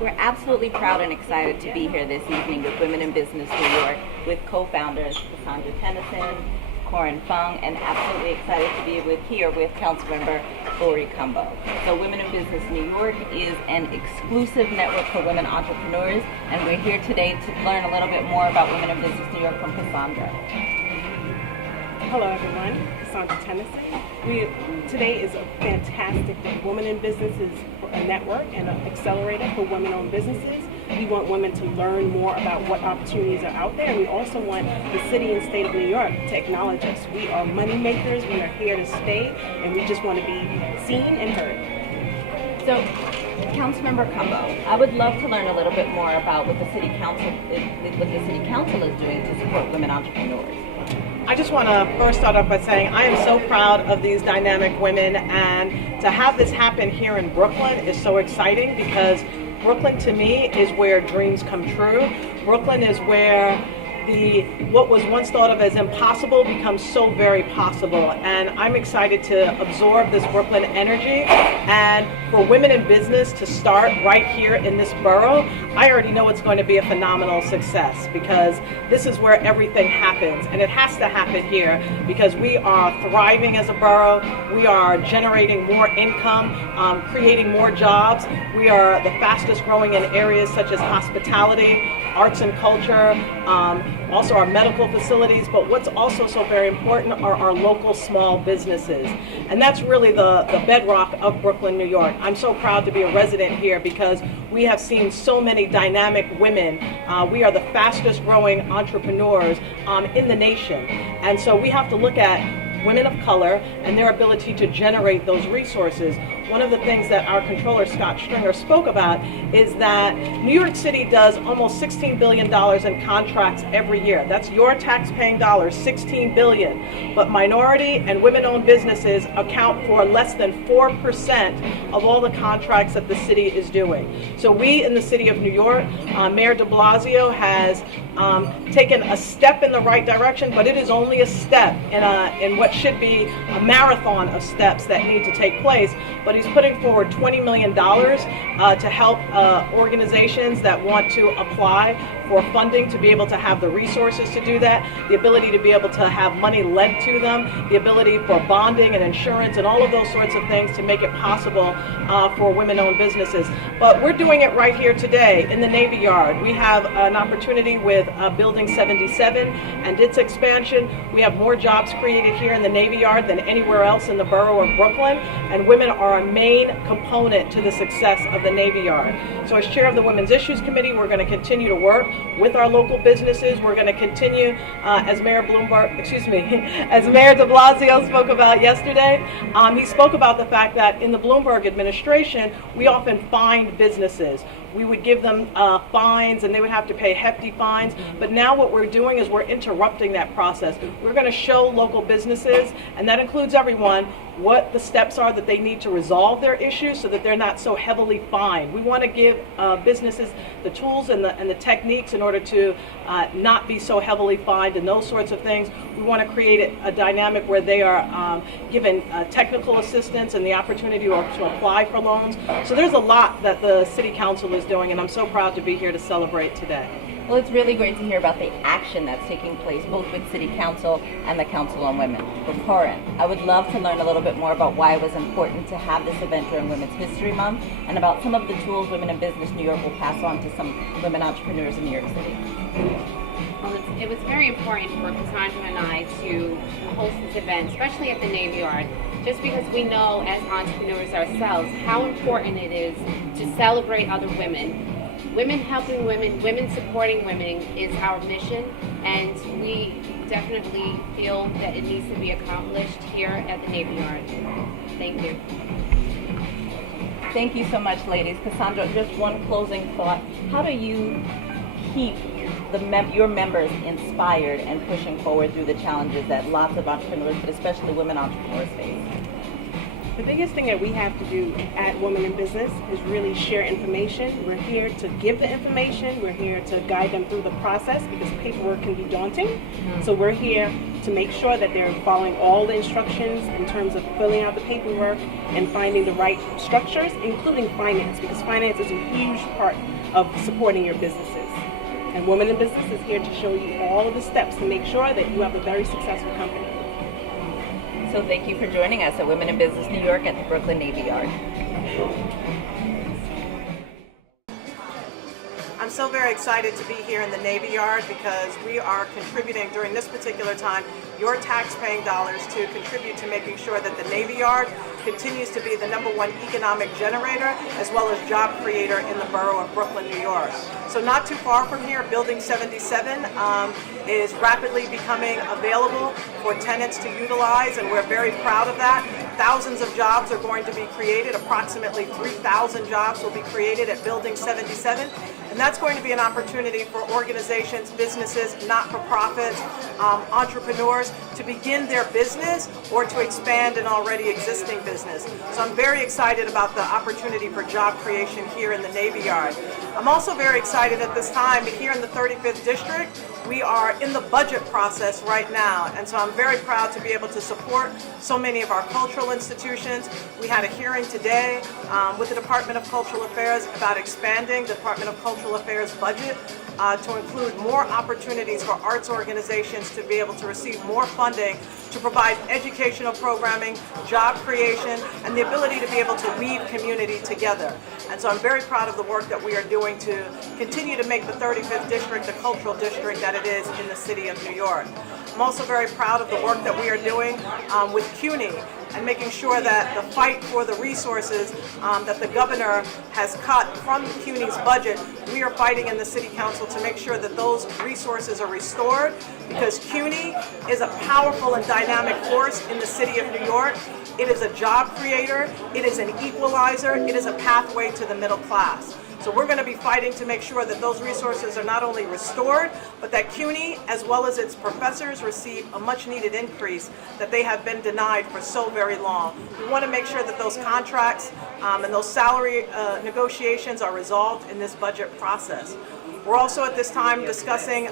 We're absolutely proud and excited to be here this evening with Women in Business New York with co-founders Cassandra Tennyson, Corin Fung, and absolutely excited to be here with Councilmember Lori Cumbo. So Women in Business New York is an exclusive network for women entrepreneurs, and we're here today to learn a little bit more about Women in Business New York from Cassandra. Hello everyone, Cassandra Tennyson. Today is a fantastic day. Women in Business is a network and an accelerator for women-owned businesses. We want women to learn more about what opportunities are out there. We also want the city and state of New York to acknowledge us. We are money makers, we are here to stay, and we just want to be seen and heard. So, Councilmember Cumbo, I would love to learn a little bit more about what the City Council is doing to support women entrepreneurs. I just want to first start off by saying I am so proud of these dynamic women, and to have this happen here in Brooklyn is so exciting because Brooklyn to me is where dreams come true. Brooklyn is where what was once thought of as impossible becomes so very possible, and I'm excited to absorb this Brooklyn energy. And for women in business to start right here in this borough, I already know it's going to be a phenomenal success because this is where everything happens, and it has to happen here because we are thriving as a borough. We are generating more income, creating more jobs. We are the fastest growing in areas such as hospitality, arts and culture, also our medical facilities, but what's also so very important are our local small businesses. And that's really the bedrock of Brooklyn, New York. I'm so proud to be a resident here because we have seen so many dynamic women. We are the fastest growing entrepreneurs in the nation. And so we have to look at women of color and their ability to generate those resources. One of the things that our controller, Scott Stringer, spoke about is that New York City does almost $16 billion in contracts every year. That's your tax-paying dollars, $16 billion. But minority and women-owned businesses account for less than 4% of all the contracts that the city is doing. So we in the city of New York, Mayor de Blasio has taken a step in the right direction, but it is only a step in what should be a marathon of steps that need to take place. But he's putting forward $20 million to help organizations that want to apply for funding to be able to have the resources to do that, the ability to be able to have money lent to them, the ability for bonding and insurance and all of those sorts of things to make it possible for women-owned businesses. But we're doing it right here today in the Navy Yard. We have an opportunity with Building 77 and its expansion. We have more jobs created here in the Navy Yard than anywhere else in the borough of Brooklyn, and women are a main component to the success of the Navy Yard. So as chair of the Women's Issues Committee, we're going to continue to work with our local businesses. We're going to continue, as Mayor de Blasio spoke about yesterday. He spoke about the fact that in the Bloomberg administration, we often fined businesses. We would give them fines and they would have to pay hefty fines. But now what we're doing is we're interrupting that process. We're going to show local businesses, and that includes everyone, what the steps are that they need to resolve their issues so that they're not so heavily fined. We want to give businesses the tools and the techniques in order to not be so heavily fined and those sorts of things. We want to create a dynamic where they are given technical assistance and the opportunity to apply for loans. So there's a lot that the City Council is doing, and I'm so proud to be here to celebrate today. Well, it's really great to hear about the action that's taking place both with City Council and the Council on Women. But Corin, I would love to learn a little bit more about why it was important to have this event during Women's History Month and about some of the tools Women in Business New York will pass on to some women entrepreneurs in New York City. Well, it was very important for Cassandra and I to host this event, especially at the Navy Yard, just because we know as entrepreneurs ourselves how important it is to celebrate other women. Women helping women, women supporting women is our mission, and we definitely feel that it needs to be accomplished here at the Navy Yard. Thank you. Thank you so much, ladies. Cassandra, just one closing thought. How do you keep your members inspired and pushing forward through the challenges that lots of entrepreneurs, but especially women entrepreneurs, face? The biggest thing that we have to do at Women in Business is really share information. We're here to give the information. We're here to guide them through the process because paperwork can be daunting. So we're here to make sure that they're following all the instructions in terms of filling out the paperwork and finding the right structures, including finance, because finance is a huge part of supporting your businesses. And Women in Business is here to show you all of the steps to make sure that you have a very successful company. So thank you for joining us at Women in Business New York at the Brooklyn Navy Yard. I'm so very excited to be here in the Navy Yard because we are contributing during this particular time your tax-paying dollars to contribute to making sure that the Navy Yard continues to be the #1 economic generator as well as job creator in the borough of Brooklyn, New York. So not too far from here, Building 77 is rapidly becoming available for tenants to utilize, and we're very proud of that. Thousands of jobs are going to be created. Approximately 3,000 jobs will be created at Building 77. And that's going to be an opportunity for organizations, businesses, not-for-profits, entrepreneurs to begin their business or to expand an already existing business. So I'm very excited about the opportunity for job creation here in the Navy Yard. I'm also very excited at this time here in the 35th District. We are in the budget process right now, and so I'm very proud to be able to support so many of our cultural institutions. We had a hearing today with the Department of Cultural Affairs about expanding the Department of Cultural Affairs budget to include more opportunities for arts organizations to be able to receive more funding to provide educational programming, job creation, and the ability to be able to weave community together. And so I'm very proud of the work that we are doing to continue to make the 35th District the cultural district that it is in the city of New York. I'm also very proud of the work that we are doing with CUNY and making sure that the fight for the resources that the governor has cut from CUNY's budget, we are fighting in the City Council to make sure that those resources are restored, because CUNY is a powerful and dynamic force in the city of New York. It is a job creator, it is an equalizer, it is a pathway to the middle class. So we're going to be fighting to make sure that those resources are not only restored, but that CUNY, as well as its professors, receive a much needed increase that they have been denied for so very long. We want to make sure that those contracts and those salary negotiations are resolved in this budget process. We're also at this time discussing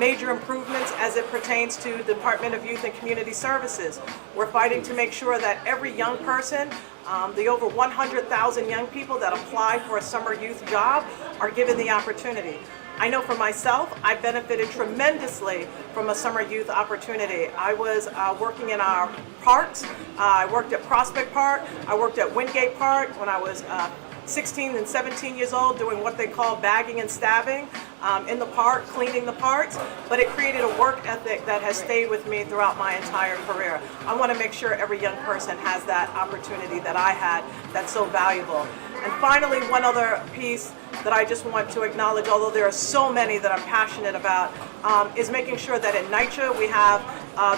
major improvements as it pertains to the Department of Youth and Community Services. We're fighting to make sure that every young person, the over 100,000 young people that apply for a summer youth job, are given the opportunity. I know for myself, I benefited tremendously from a summer youth opportunity. I was working in our parks. I worked at Prospect Park. I worked at Wingate Park when I was 16 and 17 years old, doing what they call bagging and stabbing in the park, cleaning the parks, but it created a work ethic that has stayed with me throughout my entire career. I want to make sure every young person has that opportunity that I had that's so valuable. And finally, one other piece that I just want to acknowledge, although there are so many that I'm passionate about, is making sure that in NYCHA we have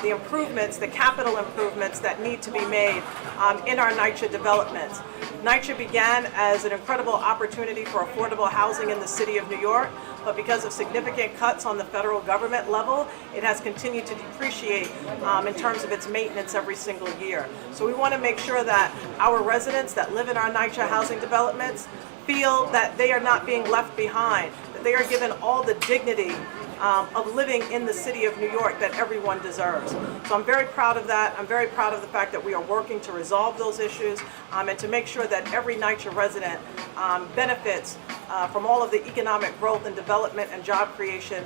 the improvements, the capital improvements that need to be made in our NYCHA developments. NYCHA began as an incredible opportunity for affordable housing in the city of New York, but because of significant cuts on the federal government level, it has continued to depreciate in terms of its maintenance every single year. So we want to make sure that our residents that live in our NYCHA housing developments feel that they are not being left behind, that they are given all the dignity of living in the city of New York that everyone deserves. So I'm very proud of that. I'm very proud of the fact that we are working to resolve those issues and to make sure that every NYCHA resident benefits from all of the economic growth and development and job creation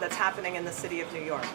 that's happening in the city of New York.